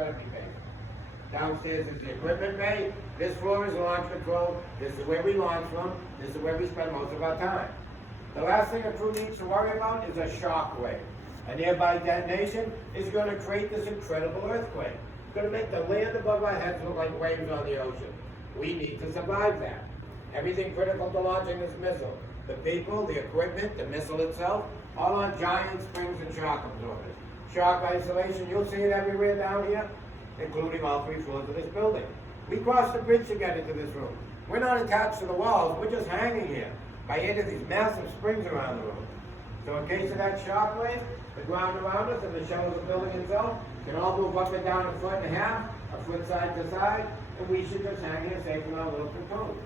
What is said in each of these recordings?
incredibly basic. Downstairs is the equipment bay. This floor is launch control. This is where we launch from. This is where we spend most of our time. The last thing a crew needs to worry about is a shock wave. A nearby detonation is going to create this incredible earthquake. It's going to make the land above our heads look like waves on the ocean. We need to survive that. Everything critical to launching this missile, the people, the equipment, the missile itself, all on giant springs and shock absorbers. Shock isolation, you'll see it everywhere down here, including all 3 floors of this building. We crossed the bridge to get into this room. We're not attached to the walls, we're just hanging here by either these massive springs around the room. So in case of that shock wave, the ground around us and the shell of the building itself can all move up and down 1.5 feet, a foot side to side, and we should just hang here safe in our little cocoon.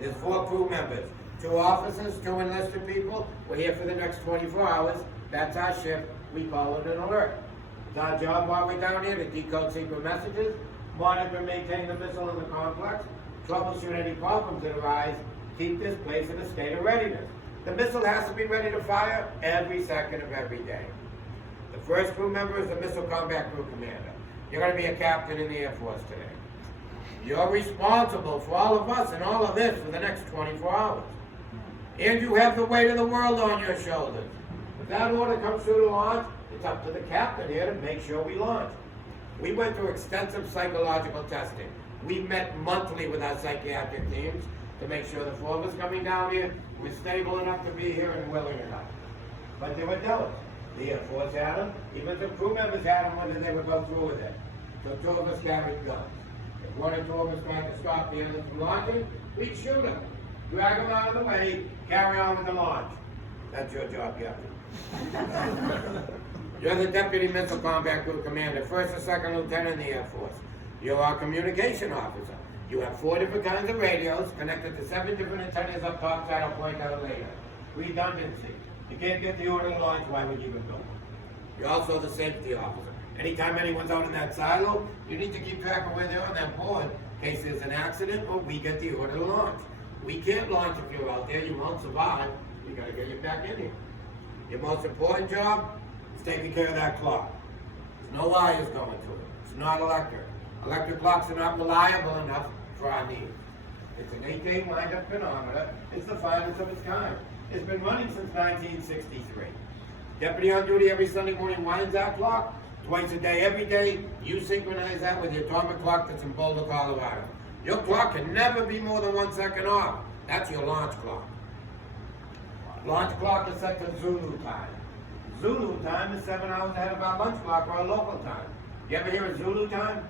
There's 4 crew members, 2 officers, 2 enlisted people. We're here for the next 24 hours. That's our shift. We call it an alert. It's our job while we're down here to decode secret messages, monitor and maintain the missile in the complex, troubleshoot any problems that arise, keep this place in a state of readiness. The missile has to be ready to fire every second of every day. The first crew member is the Missile Combat Crew Commander. You're going to be a captain in the Air Force today. You're responsible for all of us and all of this for the next 24 hours. And you have the weight of the world on your shoulders. If that order comes through to launch, it's up to the captain here to make sure we launch. We went through extensive psychological testing. We met monthly with our psychiatric teams to make sure the 4 of us coming down here were stable enough to be here and willing enough. But they were dealt. The Air Force had them. Even the crew members had them whether they would go through with it. So 2 of us carried guns. If 1 or 2 of us tried to stop the others from launching, we'd shoot them. Drag them out of the way, carry on with the launch. That's your job, Captain. You're the Deputy Missile Combat Group Commander, 1st or 2nd Lieutenant in the Air Force. You're our communication officer. You have 4 different kinds of radios connected to 7 different antennas up top that I'll point out later. Redundancy. You can't get the order to launch, why would you even go? You're also the safety officer. Anytime anyone's out in that silo, you need to keep track of where they're on that board in case there's an accident or we get the order to launch. We can't launch if you're out there, you won't survive. We gotta get you back in here. Your most important job is taking care of that clock. There's no wires going to it. It's not electric. Electric clocks are not reliable enough for our needs. It's an 8-day wind-up chronometer. It's the finest of its kind. It's been running since 1963. Deputy on duty every Sunday morning winds that clock. Twice a day, every day, you synchronize that with the atomic clock that's in Boulder, Colorado. Your clock can never be more than 1 second off. That's your launch clock. Launch clock is set to Zulu time. Zulu time is 7 hours ahead of our lunch clock or our local time. You ever hear of Zulu time?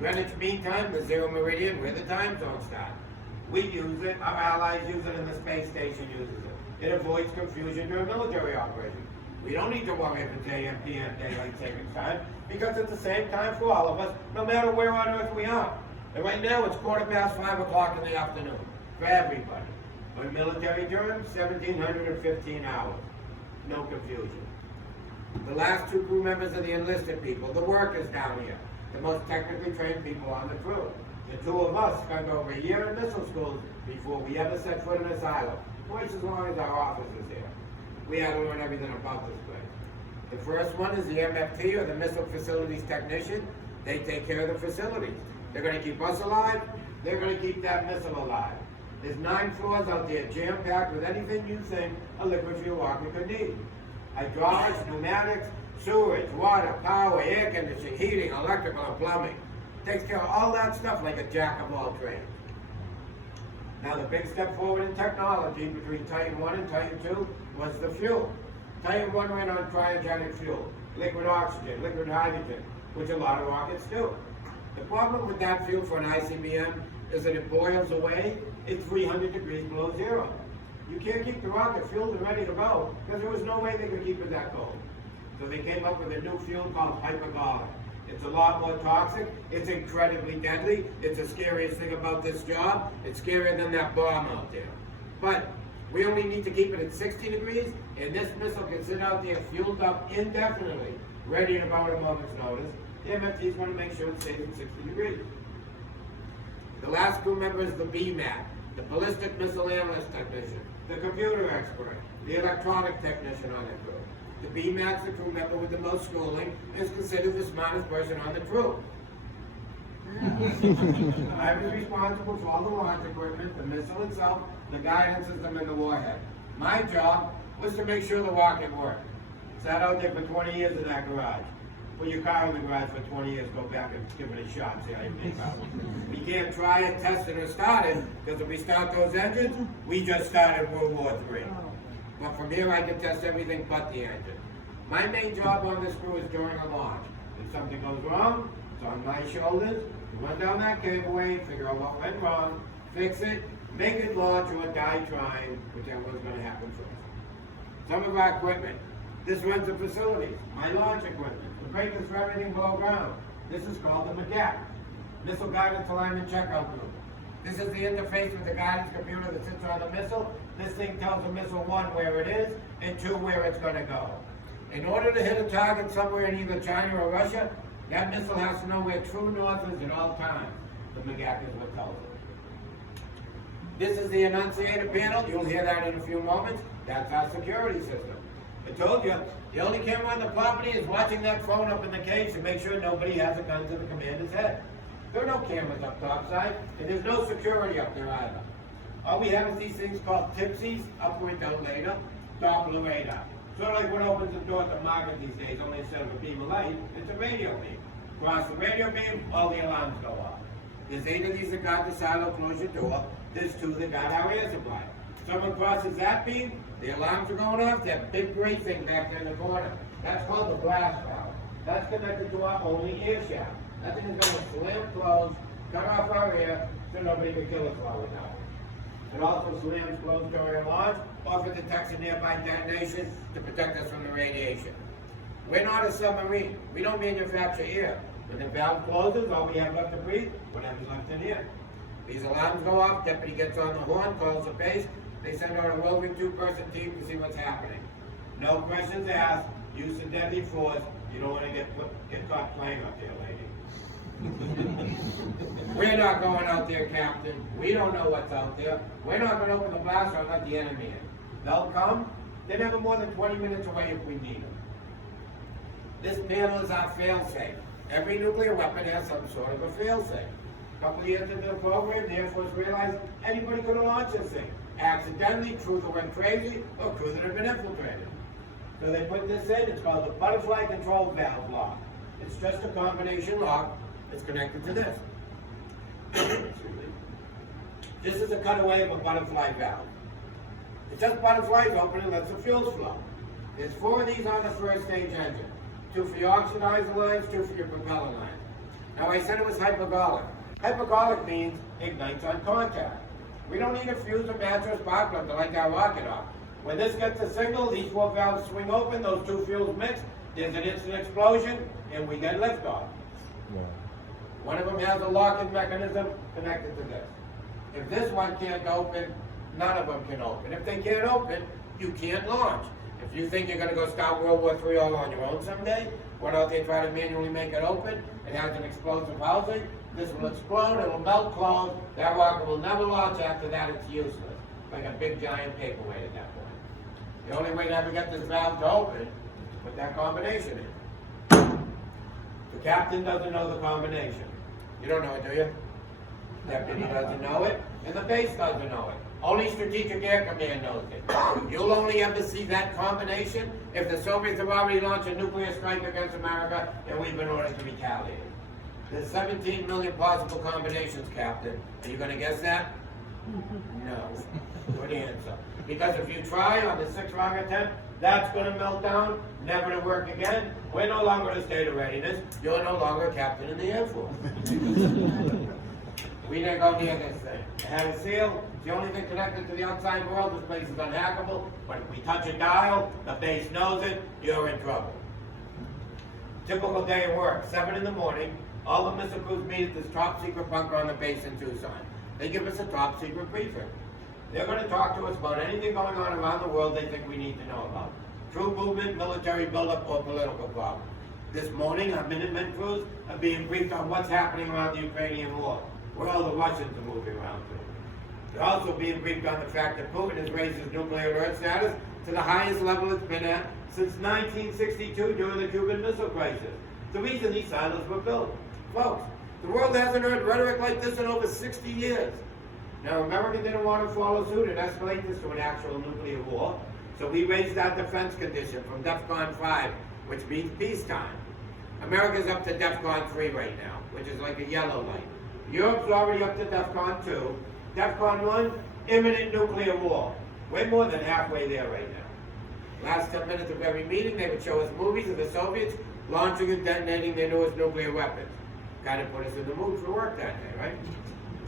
Greenwich Mean Time, the zero meridian, where the time zones start. We use it, our allies use it, and the space station uses it. It avoids confusion during military operations. We don't need to worry if it's AM, PM, daylight savings time, because it's the same time for all of us, no matter where on earth we are. And right now it's 5:15 in the afternoon, for everybody. On military terms, 1,715 hours. No confusion. The last 2 crew members are the enlisted people, the workers down here, the most technically trained people on the crew. The 2 of us spent over a year in missile school before we ever set foot in a silo, twice as long as our officers here. We had to learn everything about this place. The first one is the MFT, or the Missile Facilities Technician. They take care of the facilities. They're going to keep us alive. They're going to keep that missile alive. There's 9 floors out there jam-packed with anything you think a liquid fuel rocket could need. Hydraulics, pneumatics, sewage, water, power, air conditioning, heating, electrical, and plumbing. Takes care of all that stuff like a jack of all trades. Now the big step forward in technology between Titan I and Titan II was the fuel. Titan I ran on cryogenic fuel, liquid oxygen, liquid hydrogen, which a lot of rockets do. The problem with that fuel for an ICBM is that it boils away at 300 degrees below zero. You can't keep the rocket fueled and ready to go because there was no way they could keep it that cold. So they came up with a new fuel called hyperbolic. It's a lot more toxic. It's incredibly deadly. It's the scariest thing about this job. It's scarier than that bomb out there. But we only need to keep it at 60 degrees, and this missile can sit out there fueled up indefinitely, ready in about a moment's notice. The MFTs want to make sure it stays at 60 degrees. The last crew member is the BMAT, the Ballistic Missile Analyst Technician, the computer expert, the electronic technician on the crew. The BMAX, the crew member with the most schooling, is considered the smartest person on the crew. I was responsible for all the launch equipment, the missile itself, the guidance system, and the warhead. My job was to make sure the rocket worked. Sat out there for 20 years in that garage. Put your car in the garage for 20 years, go back and give it a shot, see how you make out. We can't try it, test it, or start it, because if we start those engines, we just started World War III. But from here I can test everything but the engine. My main job on this crew is during a launch. If something goes wrong, it's on my shoulders. You run down that cableway, figure out what went wrong, fix it, make it launch, or die trying, whichever is going to happen first. Some of our equipment. This runs the facilities. My launch equipment. The breakers for everything below ground. This is called the MGAP, Missile Guidance Alignment Checkout Group. This is the interface with the guidance computer that sits on the missile. This thing tells the missile, 1, where it is, and 2, where it's going to go. In order to hit a target somewhere in either China or Russia, that missile has to know where true north is at all times. The MGAP is what tells it. This is the enunciator panel. You'll hear that in a few moments. That's our security system. I told you, the only camera on the property is watching that phone up in the cage to make sure nobody has a gun to the commander's head. There are no cameras up topside, and there's no security up there either. All we have is these things called tipsies, upward down later, Doppler radar. Sort of like what opens the door at the market these days, only instead of a beam of light, it's a radio beam. Across the radio beam, all the alarms go off. There's 8 of these that guard the silo closure door. There's 2 that guard our air supply. Someone crosses that beam, the alarms are going off, that big gray thing back there in the corner. That's called the blast valve. That's connected to our only air shaft. That thing is going to slam closed, cut off our air, so nobody can kill us while we're down. It also slams closed during launch, or if it detects a nearby detonation to protect us from the radiation. We're not a submarine. We don't manufacture air. When the valve closes, all we have left to breathe, whatever's left in here. These alarms go off, deputy gets on the horn, calls the base, they send out a roving 2-person team to see what's happening. No questions asked, use the deadly force. You don't want to get caught playing up there, lady. We're not going out there, Captain. We don't know what's out there. We're not going to open the blast or let the enemy in. They'll come. They're never more than 20 minutes away if we need them. This panel is our fail-safe. Every nuclear weapon has some sort of a fail-safe. A couple of years into the program, the Air Force realized anybody could have launched this thing. Accidentally, crews that went crazy, or crews that have been infiltrated. So they put this in. It's called the butterfly control valve lock. It's just a combination lock. It's connected to this. This is a cutaway of a butterfly valve. It just butterflies open and lets the fuel flow. There's 4 of these on the first stage engine. 2 for your oxidizer lines, 2 for your propeller lines. Now I said it was hypergolic. Hypergolic means ignites on contact. We don't need a fuse, a match, or a spark plug to light our rocket off. When this gets a signal, these 4 valves swing open, those 2 fuels mix, there's an instant explosion, and we get liftoff. Yeah. One of them has a locking mechanism connected to this. If this one can't open, none of them can open. If they can't open, you can't launch. If you think you're going to go start World War III all on your own someday, run out there, try to manually make it open, it has an explosive housing, this will explode, it will melt closed, that rocket will never launch. After that, it's useless. Like a big giant paperweight at that point. The only way to ever get this valve to open is to put that combination in. The captain doesn't know the combination. You don't know it, do you? Deputy doesn't know it, and the base doesn't know it. Only Strategic Air Command knows it. You'll only ever see that combination if the Soviets have already launched a nuclear strike against America and we've been ordered to retaliate. There's 17 million possible combinations, Captain. Are you going to guess that? No. Good answer. Because if you try on the 6th rocket attempt, that's going to melt down, never to work again. We're no longer in a state of readiness. You're no longer a captain in the Air Force. We didn't go near this thing. It had a seal. It's the only thing connected to the outside world. This place is unhackable. But if we touch a dial, the base knows it, you're in trouble. Typical day of work, 7 in the morning. All the missile crews meet at this top secret bunker on the base in Tucson. They give us a top secret briefing. They're going to talk to us about anything going on around the world they think we need to know about. Troop movement, military buildup, or political problems. This morning, our Minutemen crews are being briefed on what's happening around the Ukrainian war, where all the Russians are moving around to. They're also being briefed on the fact that Putin has raised his nuclear alert status to the highest level it's been at since 1962 during the Cuban Missile Crisis. The reason these silos were built. Folks, the world hasn't heard rhetoric like this in over 60 years. Now, America didn't want to follow suit and escalate this to an actual nuclear war, so we raised our defense condition from DEFCON 5, which means peacetime. America's up to DEFCON 3 right now, which is like a yellow light. Europe's already up to DEFCON 2. DEFCON 1, imminent nuclear war. We're more than halfway there right now. Last 10 minutes of every meeting, they would show us movies of the Soviets launching and detonating their newest nuclear weapons. Kind of put us in the mood for work that day, right?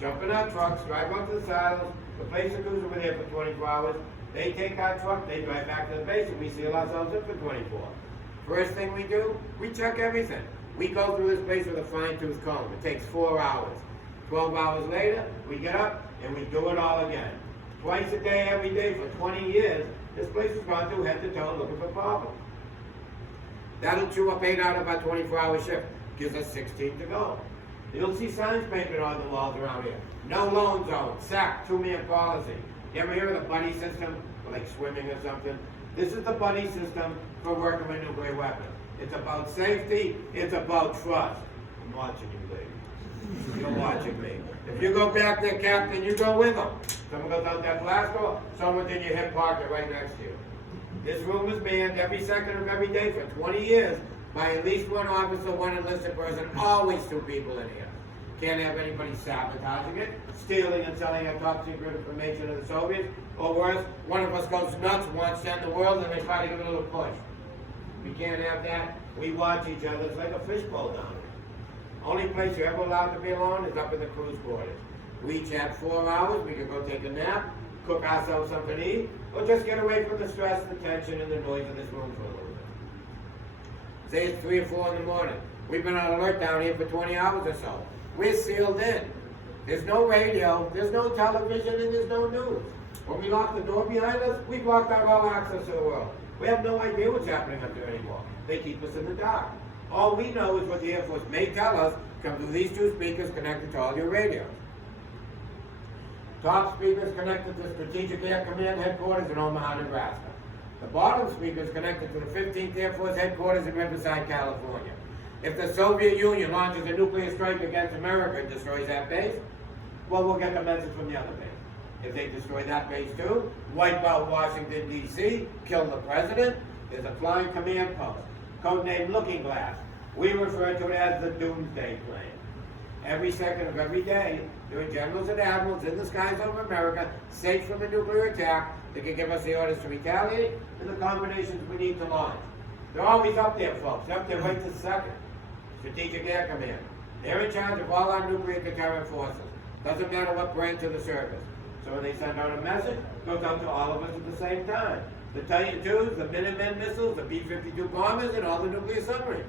Jump in our trucks, drive up to the silos, the place the crews over there for 24 hours. They take our truck, they drive back to the base, and we seal ourselves in for 24. First thing we do, we check everything. We go through this place with a fine-tooth comb. It takes 4 hours. 12 hours later, we get up and we do it all again. Twice a day, every day for 20 years, this place has gone through head to toe looking for problems. That'll chew up 8 out of our 24-hour shift. Gives us 16 to go. You'll see signs painted on the walls around here. No loan zone, SAC, 2-man policy. You ever hear of the buddy system, for like swimming or something? This is the buddy system for working with nuclear weapons. It's about safety, it's about trust. I'm watching you, lady. You're watching me. If you go back there, Captain, you go with them. Someone goes out that blast door, someone's in your hip pocket right next to you. This room is manned every second of every day for 20 years by at least one officer, one enlisted person, always 2 people in here. Can't have anybody sabotaging it, stealing and selling our top secret information to the Soviets, or worse, one of us goes nuts, wants to end the world, and they try to give it a little push. We can't have that. We watch each other. It's like a fishbowl down here. Only place you're ever allowed to be alone is up in the crew's quarters. We each have 4 hours. We can go take a nap, cook ourselves something to eat, or just get away from the stress, the tension, and the noise of this room for a little bit. Say it's 3 or 4 in the morning. We've been on alert down here for 20 hours or so. We're sealed in. There's no radio, there's no television, and there's no news. When we lock the door behind us, we've locked out all access to the world. We have no idea what's happening up there anymore. They keep us in the dark. All we know is what the Air Force may tell us come through these 2 speakers connected to all your radios. Top speakers connected to Strategic Air Command Headquarters in Omaha, Nebraska. The bottom speakers connected to the 15th Air Force Headquarters in Riverside, California. If the Soviet Union launches a nuclear strike against America and destroys that base, well, we'll get the message from the other base. If they destroy that base too, wipe out Washington, D.C., kill the president, there's a flying command post, codenamed Looking Glass. We refer to it as the Doomsday Plane. Every second of every day, there are generals and admirals in the skies over America, safe from a nuclear attack, that can give us the orders to retaliate and the combinations we need to launch. They're always up there, folks. They're up there right this second. Strategic Air Command. They're in charge of all our nuclear deterrent forces. Doesn't matter what branch of the service. So when they send out a message, it goes out to all of us at the same time. The Titan IIs, the Minutemen missiles, the B-52 bombers, and all the nuclear submarines.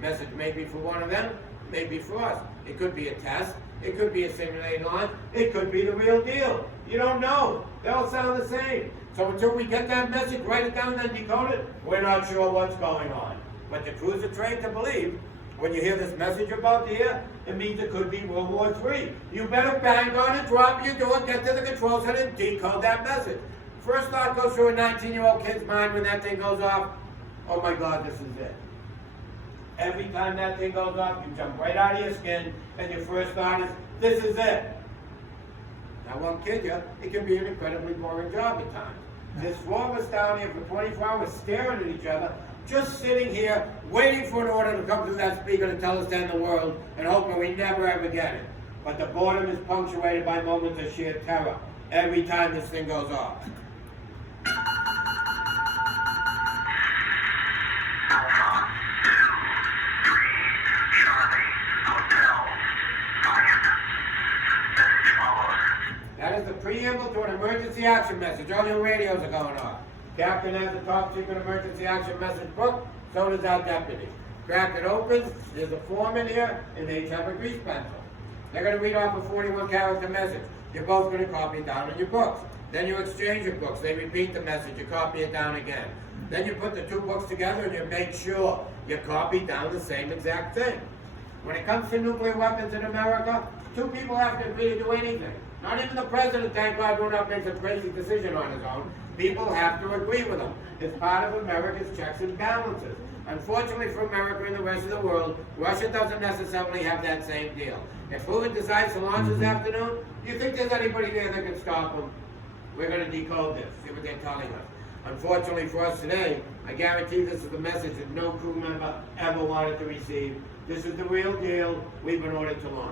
Message may be for one of them, may be for us. It could be a test. It could be a simulated launch. It could be the real deal. You don't know. They all sound the same. So until we get that message, write it down and decode it, we're not sure what's going on. But the crews are trained to believe when you hear this message you're about to hear, it means it could be World War III. You better bang on it, drop your door, get to the control center, and decode that message. First thought goes through a 19-year-old kid's mind when that thing goes off, oh my God, this is it. Every time that thing goes off, you jump right out of your skin, and your first thought is, this is it. I won't kid you, it can be an incredibly boring job at times. There's 4 of us down here for 24 hours staring at each other, just sitting here, waiting for an order to come through that speaker to tell us to end the world, and hoping we never ever get it. But the boredom is punctuated by moments of sheer terror every time this thing goes off. That is the preamble to an emergency action message. All your radios are going off. Captain has a top secret emergency action message book, so does our deputy. Crack it open, there's a form in here, and they each have a grease pencil. They're going to read off a 41-character message. You're both going to copy it down in your books. Then you exchange your books. They repeat the message. You copy it down again. Then you put the 2 books together and you make sure you copy down the same exact thing. When it comes to nuclear weapons in America, 2 people have to agree to do anything. Not even the president, thank God, will not make a crazy decision on his own. People have to agree with them. It's part of America's checks and balances. Unfortunately for America and the rest of the world, Russia doesn't necessarily have that same deal. If Putin decides to launch this afternoon, do you think there's anybody there that can stop him? We're going to decode this, see what they're telling us. Unfortunately for us today, I guarantee this is the message that no crew member ever wanted to receive. This is the real deal. We've been ordered to launch.